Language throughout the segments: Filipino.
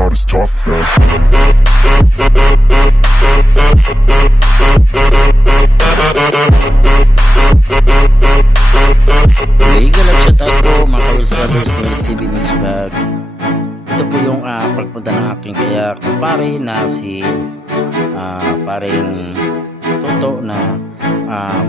not as tough Legal at shoutout po mga Kawils Brothers Mix Bag. Ito po yung ah, pagpunta ng aking kaya kumpare na si ah, paring Toto na um,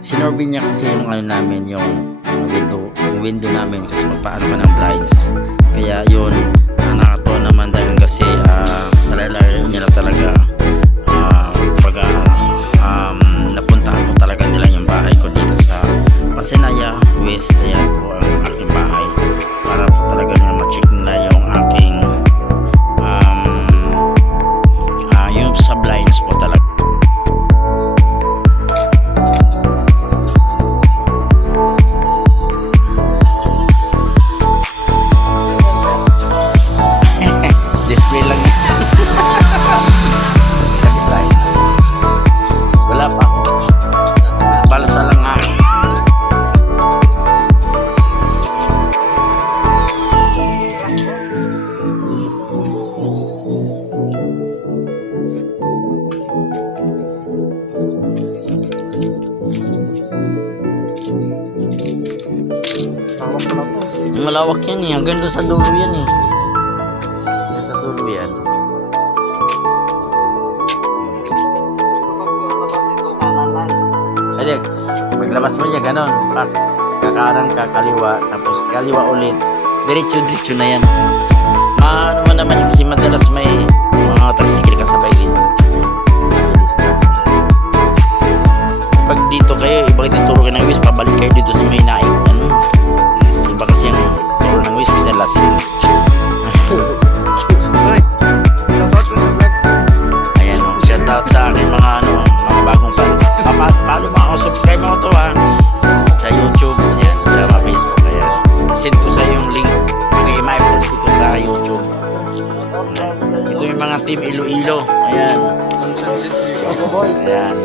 sinorby niya kasi yung ano namin yung ah, window yung window namin kasi magpaano pa ng blinds kaya yun uh, nakatuwa naman dahil kasi ah, sa lalayo nila talaga ah, pag ah, um, napuntahan ko talaga nila yung bahay ko dito sa Pasinaya West. Ayan malawak yan eh hanggang doon sa dulo yan eh hanggang sa dulo yan Pwede, paglabas mo niya, ganon. Pak, kakanan ka, kaliwa, tapos kaliwa ulit. Diretso-diretso na yan. Ano mo naman yung kasi madalas may mga tricycle kasabay din. Pag dito kayo, iba kayo tuturo kayo ng wis, pabalik kayo dito sa may naik. Lasing. Ayan o, shout out sa mga ano, mga bagong pa. Pa paano mo ako, subscribe mo to. Sa YouTube, yan, sa Facebook. Ayan. Send sa yung link. Yung i-upload ko to sa YouTube. Ito yung mga team Iloilo. Ayan. Ayan.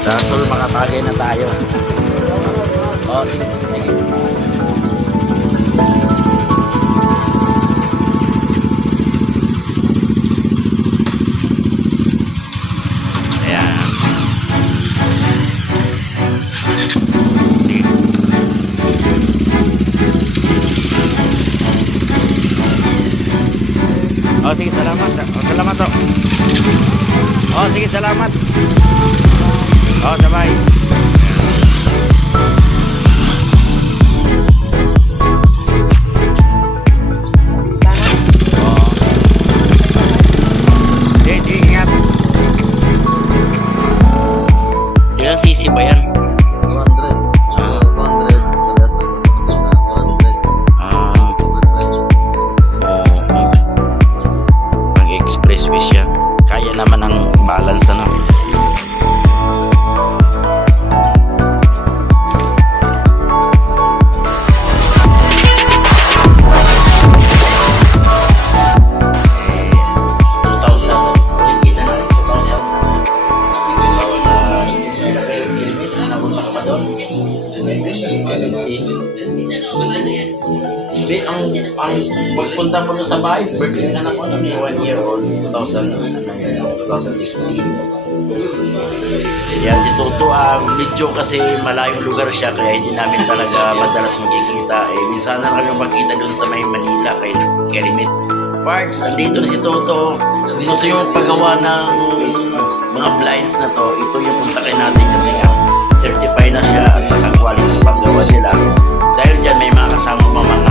Sa Sol, makatagay na tayo. Oh, sige, sige, sige. Be, ang, ang pagpunta doon sa bahay, birthday ng anak ko, ano, may one year old, 2000, ano, 2016. Yan, si Toto, ah, medyo kasi malayong lugar siya, kaya hindi namin talaga madalas magkikita. Eh, minsan na kami magkita doon sa may Manila, kay Kerimit. Parts, andito na si Toto. Gusto yung paggawa ng mga blinds na to, ito yung puntakin natin kasi nga, certified na siya at saka quality paggawa nila. Dahil dyan may mga kasama pa mga,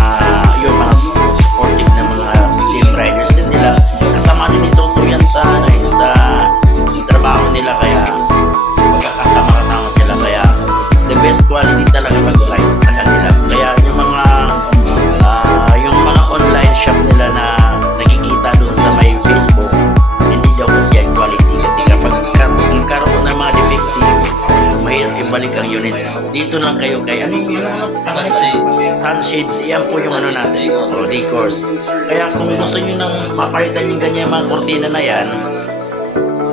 decors. Kaya kung gusto nyo nang mapalitan yung ganyan mga kortina na yan,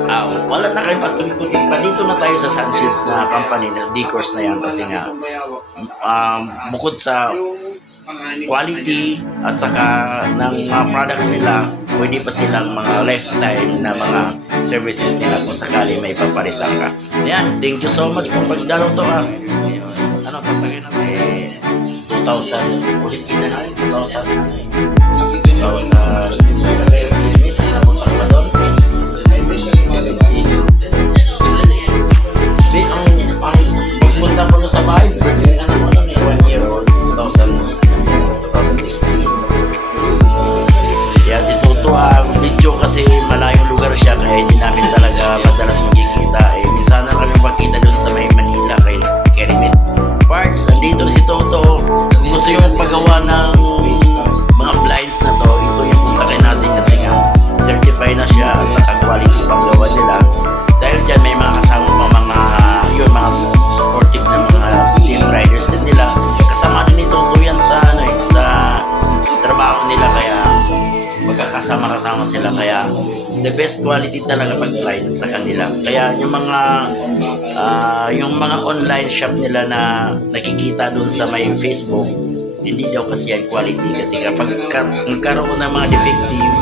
ah, wala na kayo patuloy-tuloy pa. Dito na tayo sa sunshades na company na decors na yan kasi nga, um, bukod sa quality at saka ng mga products nila, pwede pa silang mga lifetime na mga services nila kung sakali may papalitan ka. Ayan, thank you so much po pagdalo to ah. Ano, tatagin natin eh, 2,000, ulit kita na 2,000. 2,000. Napunta ka doon? Di, ang, ang pagpunta doon sa bahay, birthday, mo lang, eh, one year old, 2000, 2016. Yan, si Toto, ang video kasi malayong lugar siya, kaya hindi namin talaga madalas magkikita. Eh, minsan na kami magkita doon sa may kay Kerimit Parts. Andito na si Toto. Gusto yung paggawa ng the best quality talaga pag blinds sa kanila. Kaya yung mga ah, yung mga online shop nila na nakikita doon sa may Facebook, hindi daw kasi yan quality kasi kapag ka- nagkaroon ng mga defective,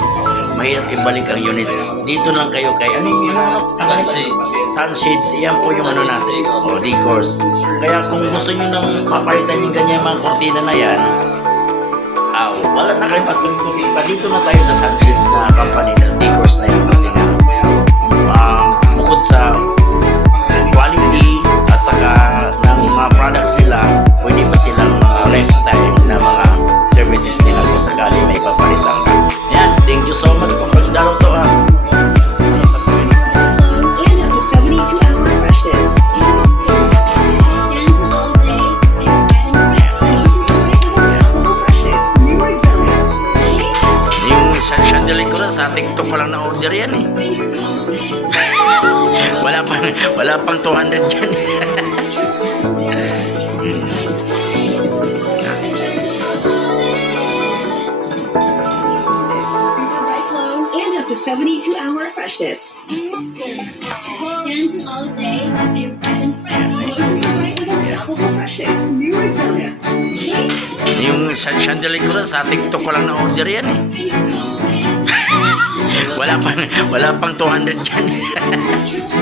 mahirap ibalik ang unit. Dito lang kayo kay ano yung ano? Sunshades. Sunshades, yan po yung ano natin. O, decors. Kaya kung gusto nyo nang mapalitan yung ganyan mga kortina na yan, aw, wala na kayo patuloy pa. Dito na tayo sa Sunshades na TikTok ko lang na-order yan eh. wala pang, wala pang 200 dyan. Right flow and up to 72 hour freshness. Dance all day, stay bright and fresh. Right with unstoppable freshness. New Exotic. yung sa chandelier ko sa TikTok ko lang na-order yan eh. Wala pang, wala pang 200 dyan.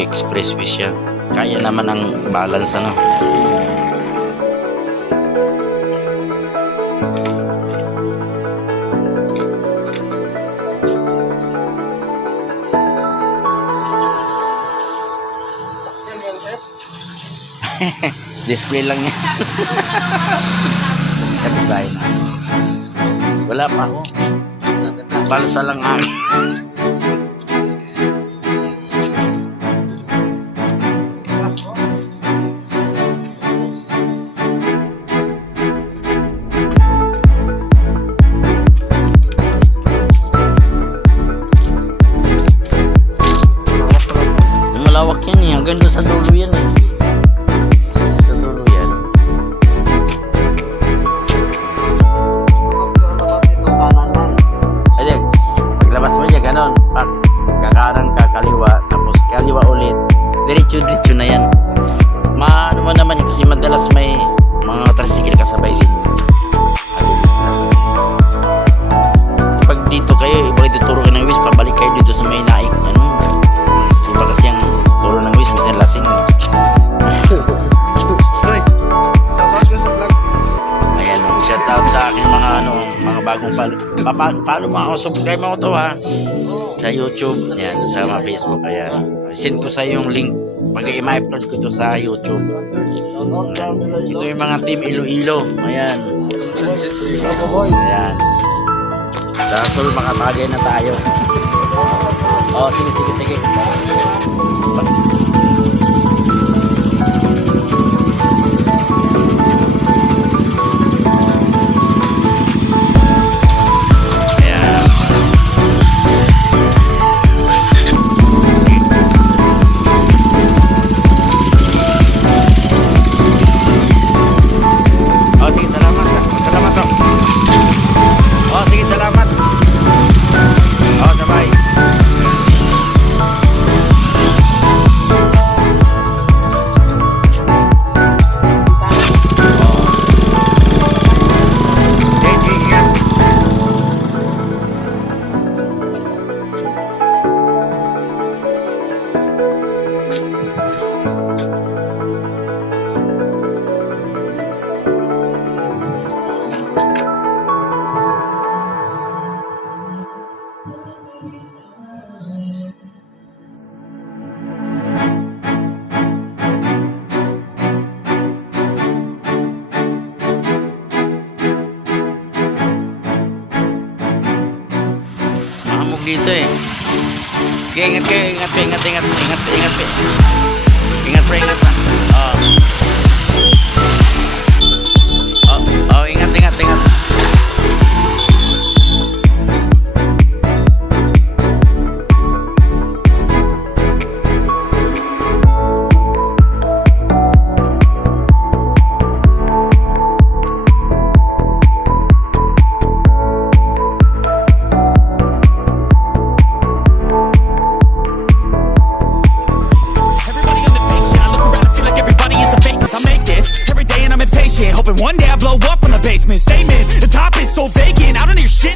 Mag-expressway siya. Kaya naman ang balance ano. Display lang yan. Wala pa ako. Balsa lang akin. Follow. Papa, follow mo ako, to ha. Sa YouTube, yan, sa mga Facebook, ayan. Send ko sa yung link pag i-upload ko to sa YouTube. Ito yung mga team Iloilo. Ayan. Ayan. Sa Sol, makatagay na tayo. Oh, sige, sige, sige. Dito eh. Kaya ingat kayo, ingat kayo, ingat, ingat, ingat, ingat, ingat. Ingat pa, ingat pa.